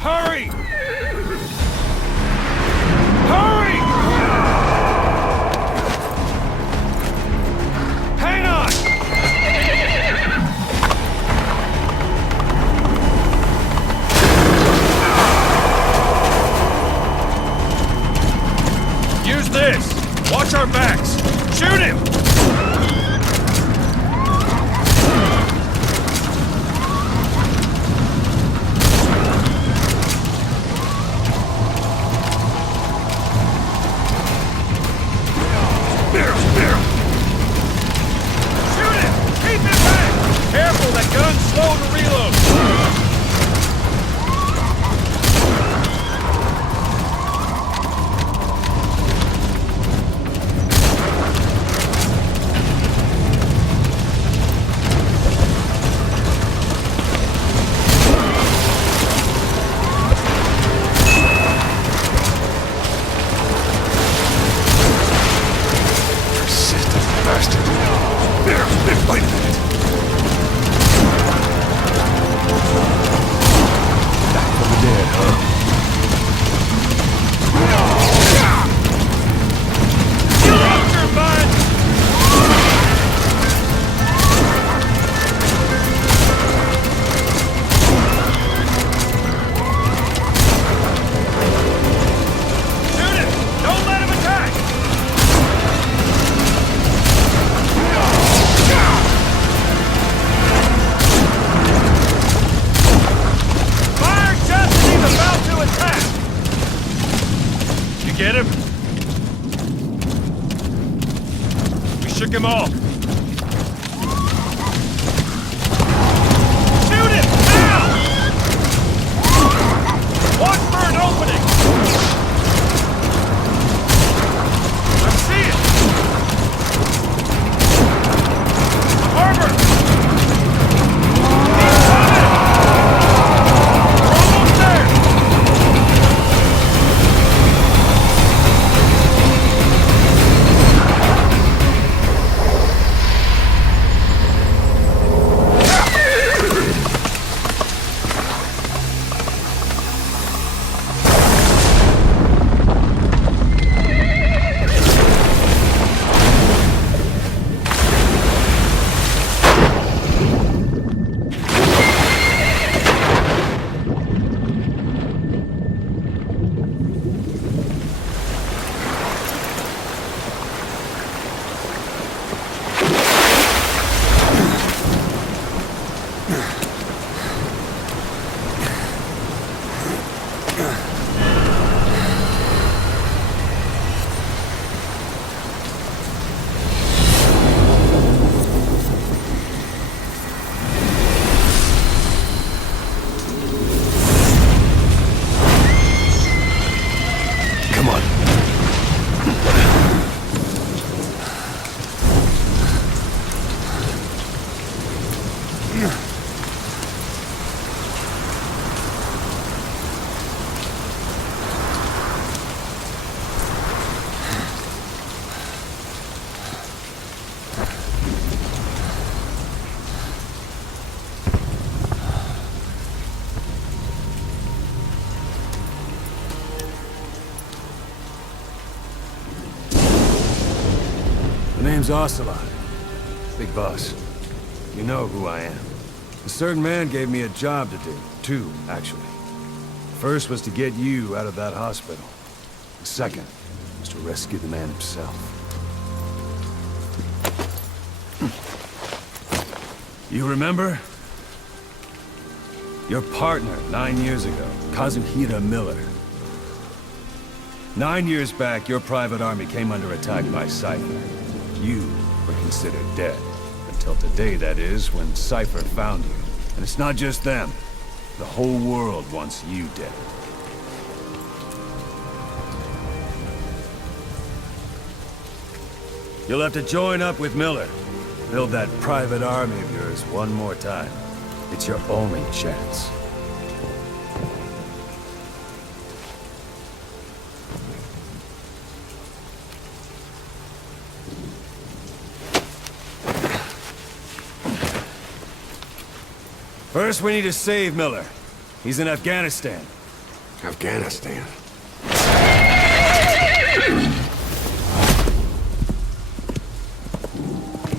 Hurry! Hurry! Hang on! Use this! Watch our backs! Shoot him! Careful, that gun's slow to reload! Persistent bastard. There, wait a minute. Dead, huh? You're up, turbine! Shoot him! Don't let him attack! About to attack! You get him? We shook him off. Shoot him! Now! Watch for an opening! I see it! Harbor! He's coming! We're almost there! Name's Ocelot. Big boss. You know who I am. A certain man gave me a job to do. Two, actually. First was to get you out of that hospital. The second was to rescue the man himself. You remember? Your partner 9 years ago, Kazuhira Miller. 9 years back, your private army came under attack by Cypher. You were considered dead. Until today, that is, when Cypher found you. And it's not just them. The whole world wants you dead. You'll have to join up with Miller. Build that private army of yours one more time. It's your only chance. First, we need to save Miller. He's in Afghanistan. Afghanistan.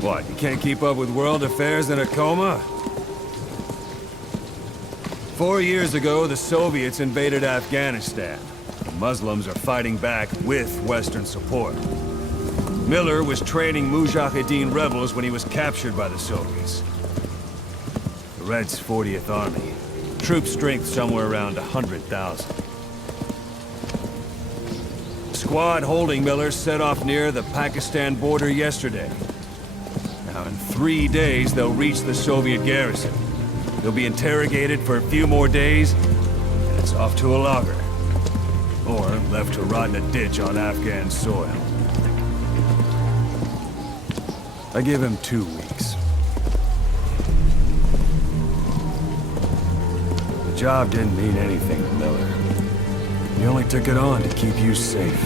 What, you can't keep up with world affairs in a coma? 4 years ago, the Soviets invaded Afghanistan. The Muslims are fighting back with Western support. Miller was training Mujahideen rebels when he was captured by the Soviets. The Reds' 40th Army. Troop strength somewhere around 100,000. The squad holding Miller set off near the Pakistan border yesterday. Now, in 3 days, they'll reach the Soviet garrison. They'll be interrogated for a few more days, and it's off to a lager. Or left to rot in a ditch on Afghan soil. I give him 2 weeks. The job didn't mean anything to Miller. He only took it on to keep you safe.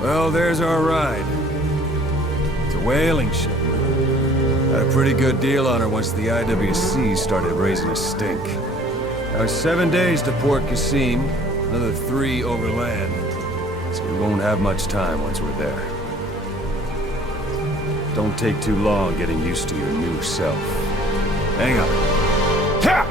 Well, there's our ride. It's a whaling ship. Had a pretty good deal on her once the IWC started raising a stink. Now, 7 days to Port Qasim, another 3 overland. So we won't have much time once we're there. Don't take too long getting used to your new self. Hang on. Ha!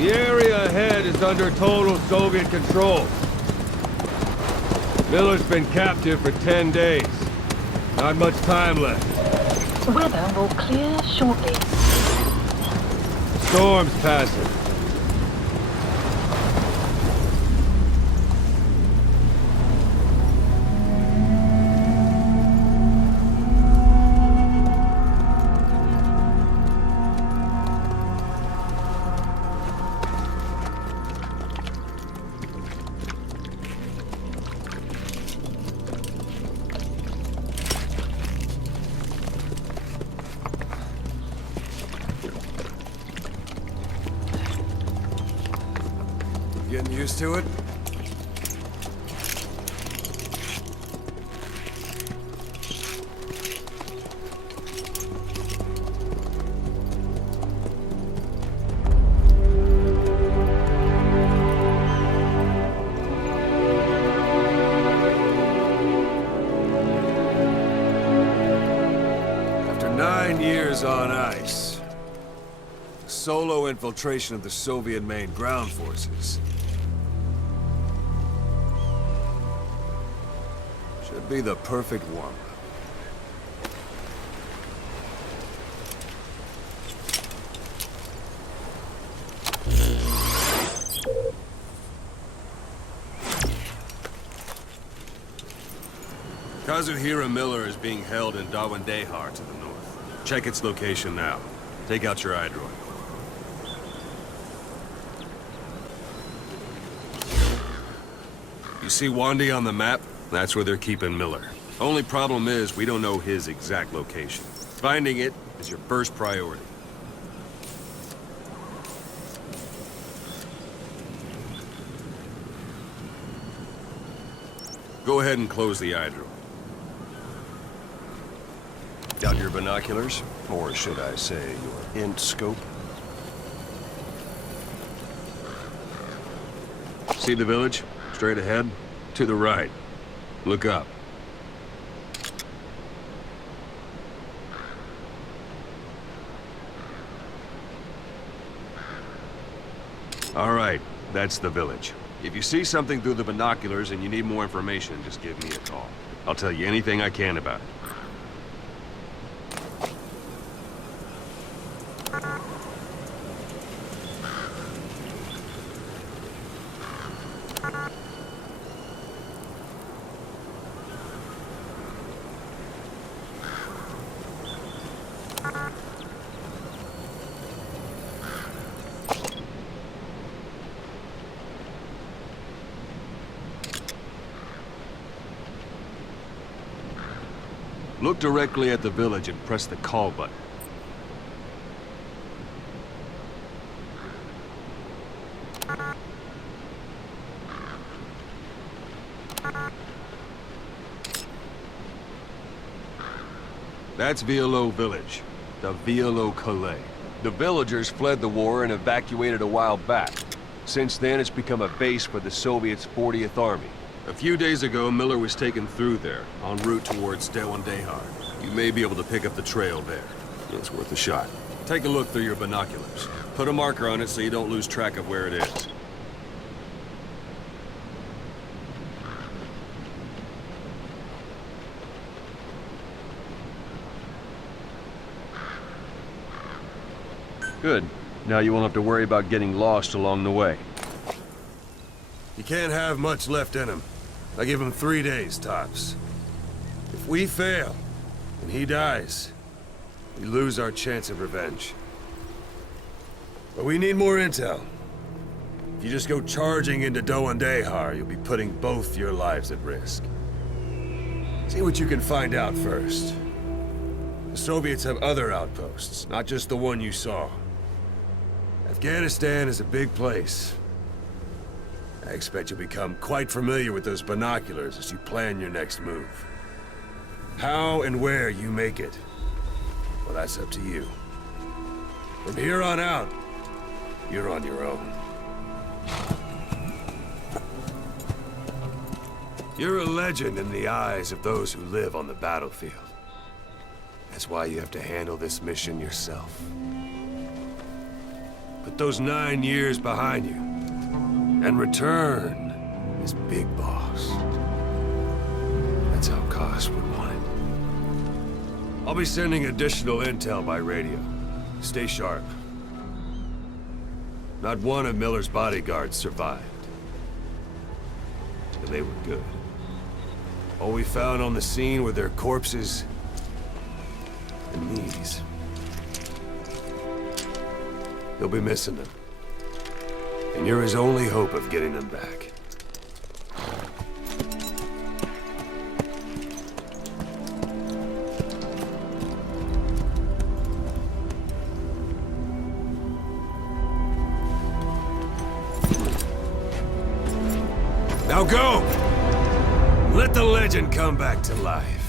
The area ahead is under total Soviet control. Miller's been captive for 10 days. Not much time left. Weather will clear shortly. Storm's passing. Getting used to it? After 9 years on ice, solo infiltration of the Soviet main ground forces should be the perfect warm-up. Kazuhira Miller is being held in Dawandehar to the north. Check its location now. Take out your iDroid. You see Wandy on the map? That's where they're keeping Miller. Only problem is, we don't know his exact location. Finding it is your first priority. Go ahead and close the iDroid. Got your binoculars? Or should I say, your int scope? See the village? Straight ahead? To the right. Look up. All right, that's the village. If you see something through the binoculars and you need more information, just give me a call. I'll tell you anything I can about it. Look directly at the village and press the call button. That's Violo Village, the Violo Calais. The villagers fled the war and evacuated a while back. Since then, it's become a base for the Soviets' 40th Army. A few days ago, Miller was taken through there, en route towards Dawandehar. You may be able to pick up the trail there. It's worth a shot. Take a look through your binoculars. Put a marker on it so you don't lose track of where it is. Good. Now you won't have to worry about getting lost along the way. You can't have much left in him. I give him 3 days, tops. If we fail, and he dies, we lose our chance of revenge. But we need more intel. If you just go charging into Dawandehar, you'll be putting both your lives at risk. See what you can find out first. The Soviets have other outposts, not just the one you saw. Afghanistan is a big place. I expect you'll become quite familiar with those binoculars as you plan your next move. How and where you make it, well, that's up to you. From here on out, you're on your own. You're a legend in the eyes of those who live on the battlefield. That's why you have to handle this mission yourself. Put those 9 years behind you, and return as Big Boss. That's how Koss would want it. I'll be sending additional intel by radio. Stay sharp. Not one of Miller's bodyguards survived. And they were good. All we found on the scene were their corpses and knees. You'll be missing them. And you're his only hope of getting them back. Now go! Let the legend come back to life.